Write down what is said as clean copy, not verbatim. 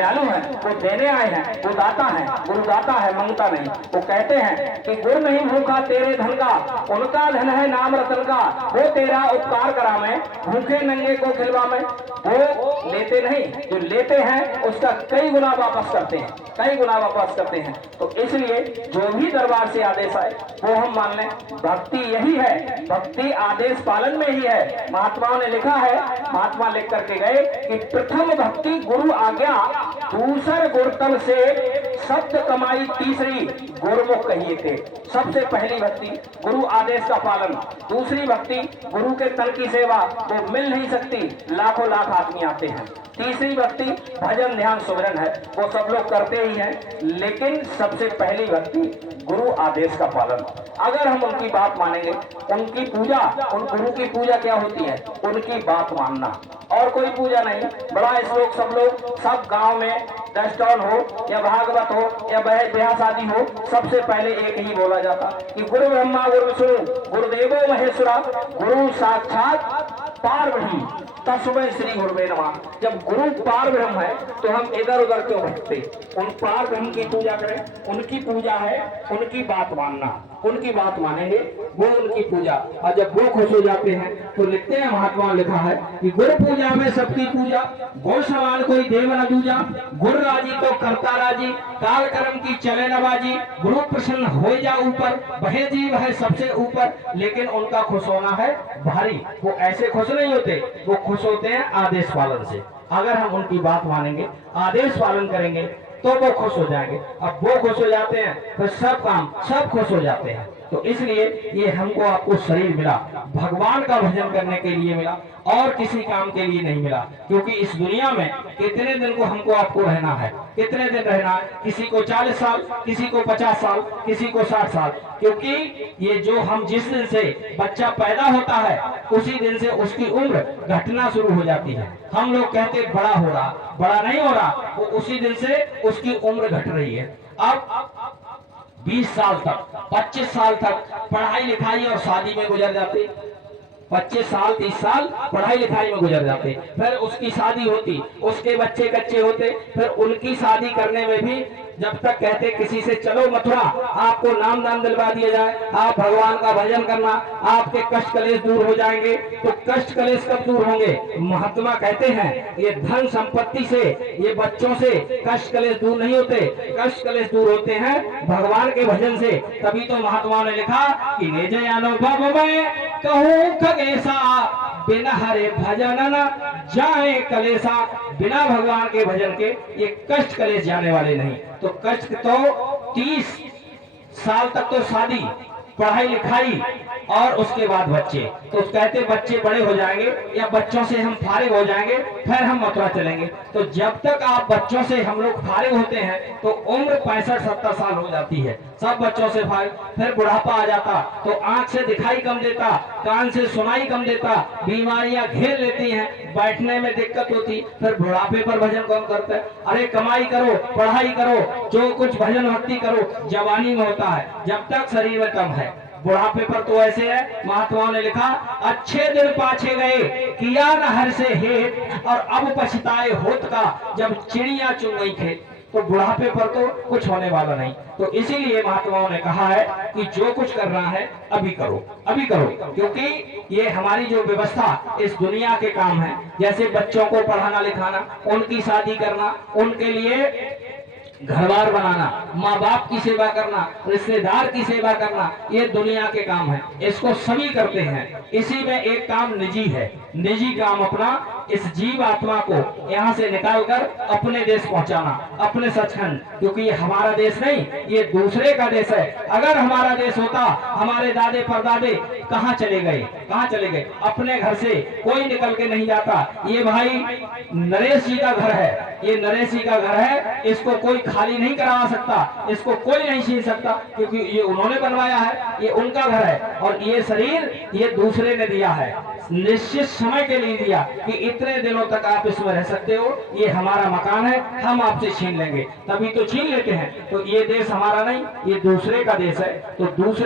दयालु है, वो देने आए हैं, वो दाता है, गुरु दाता है, मंगता नहीं। वो कहते हैं कि गुरु नहीं भूखा तेरे धन का, उनका धन है नाम रतन का। वो तेरा उपकार करा मैं, भूखे नंगे को खिलवा मैं। वो लेते नहीं, जो लेते हैं उसका कई गुना वापस करते हैं, कई गुना वापस करते हैं। तो इसलिए जो भी दरबार से आदेश आए वो हम मान लें। भक्ति यही है, भक्ति आदेश पालन में ही है। महात्माओं ने लिखा है, महात्मा लिख करके गए कि प्रथम भक्ति गुरु आज्ञा, दूसर गुरुतल से शब्द कमाई, तीसरी गुरुमुख कहिए थे। सबसे पहली भक्ति गुरु आदेश का पालन, दूसरी भक्ति गुरु के तन की सेवा, वो मिल नहीं सकती, लाखों लाख आदमी आते हैं। तीसरी भक्ति भजन ध्यान सुमिरन है, वो सब लोग करते ही हैं, लेकिन सबसे पहली भक्ति गुरु आदेश का पालन। अगर हम उनकी बात मानेंगे, उनकी पूजा, उन गुरु की पूजा क्या होती है? उनकी बात मानना, और कोई पूजा नहीं। बड़ा श्लोक सब लोग, सब गांव में दस्टॉन हो या भागवत हो या ब्याह शादी हो, सबसे पहले एक ही बोला जाता कि गुरु ब्रह्मा गुरु विष्णु गुरुदेवो महेश्वरा, गुरु साक्षात पारब्रह्म तस्मै श्री गुरुवे नमः। जब गुरु पार ब्रह्म है तो हम इधर उधर क्यों भटकते? उन पार ब्रह्म की पूजा करें, उनकी पूजा है, उनकी बात मानना, उनकी बात मानेंगे, वो उनकी पूजा। और जब वो खुश हो जाते हैं तो लिखते हैं, महात्मा लिखा है कि गुरु पूजा में सबकी पूजा, गौ समान कोई देव न दूजा, गुरु राजी तो करता राजी, काल कर्म की चले नवाजी, गुरु प्रसन्न हो जा ऊपर, वह जीव है सबसे ऊपर। लेकिन उनका खुश होना है भारी, वो ऐसे खुश नहीं होते, वो खुश होते हैं आदेश पालन से। अगर हम उनकी बात मानेंगे, आदेश पालन करेंगे तो वो खुश हो जाएंगे। अब वो खुश हो जाते हैं तो सब काम सब खुश हो जाते हैं। तो इसलिए ये हमको आपको शरीर मिला, भगवान का भजन करने के लिए मिला, और किसी काम के लिए नहीं मिला। क्योंकि इस दुनिया में कितने दिन को हमको आपको रहना है, कितने दिन रहना है? किसी को 40 साल, किसी को 50 साल, किसी को 60 साल। क्योंकि ये जो हम जिस दिन से बच्चा पैदा होता है उसी दिन से उसकी उम्र घटना शुरू हो जाती है। हम लोग कहते बड़ा हो रहा, बड़ा नहीं हो रहा, वो उसी दिन से उसकी उम्र घट रही है। अब 20 साल तक, 25 साल तक पढ़ाई लिखाई और शादी में गुजर जाते, 25 साल 30 साल पढ़ाई लिखाई में गुजर जाते, फिर उसकी शादी होती, उसके बच्चे कच्चे होते, फिर उनकी शादी करने में भी जब तक कहते किसी से चलो मथुरा आपको नाम दान दिलवा दिया जाए, आप भगवान का भजन करना, आपके कष्ट कलेश दूर हो जाएंगे। तो कष्ट कलेश कब दूर होंगे? महात्मा कहते हैं ये धन संपत्ति से, ये बच्चों से कष्ट कलेश दूर नहीं होते, कष्ट कलेश दूर होते हैं भगवान के भजन से। तभी तो महात्मा ने लिखा कि निज अनुभव में कहूं खगेशा, बिना हरे भजन न जाए कलेशा। बिना भगवान के भजन के ये कष्ट कलेश जाने वाले नहीं। तो कष्ट तो 30 साल तक तो शादी, पढ़ाई लिखाई और उसके बाद बच्चे। तो कहते बच्चे बड़े हो जाएंगे या बच्चों से हम फारिग हो जाएंगे, फिर हम मथुरा चलेंगे। तो जब तक आप बच्चों से हम लोग फारिग होते हैं तो उम्र 65-70 साल हो जाती है, सब बच्चों से फारिग। फिर बुढ़ापा आ जाता तो आंख से दिखाई कम देता, कान से सुनाई कम देता, बीमारियां घेर लेती हैं, बैठने में दिक्कत होती, फिर बुढ़ापे पर भजन कौन करता है? अरे कमाई करो, पढ़ाई करो, जो कुछ भजन भक्ति करो, जवानी में होता है, जब तक शरीर में कम है। बुढ़ापे पर तो ऐसे है, महात्माओं ने लिखा अच्छे दिन पाछे गए, किया न हर से हेत, और अब पछताए होत का, जब चिड़िया चुन गई खेत। तो बुढ़ापे पर तो कुछ होने वाला नहीं। तो इसीलिए महात्माओं ने कहा है कि जो कुछ करना है अभी करो, अभी करो। क्योंकि ये हमारी जो व्यवस्था इस दुनिया के काम है, जैसे बच्चों को पढ़ाना लिखाना, उनकी शादी करना, उनके लिए घर-बार बनाना, माँ बाप की सेवा करना, रिश्तेदार की सेवा करना, ये दुनिया के काम है, इसको सभी करते हैं। इसी में एक काम निजी है, निजी काम अपना इस जीव आत्मा को यहाँ से निकालकर अपने देश पहुँचाना, अपने सचखंड। क्योंकि ये हमारा देश नहीं, ये दूसरे का देश है। अगर हमारा देश होता, हमारे दादे परदादे कहाँ चले गए, कहाँ चले गए? अपने घर से कोई निकल के नहीं जाता। ये भाई नरेश जी का घर है, ये नरेश जी का घर है, इसको कोई खाली नहीं करा सकता, इसको कोई नहीं छीन सकता, क्योंकि ये उन्होंने बनवाया है, ये उनका घर है। और ये शरीर ये दूसरे ने दिया है, निश्चित समय के लिए दिया कि इतने दिनों तक आप इसमें रह सकते हो, ये हमारा मकान है, हम आपसे छीन लेंगे। तभी तो छीन लेते हैं। तो ये देश हमारा नहीं, ये दूसरे का देश है। तो दूसरे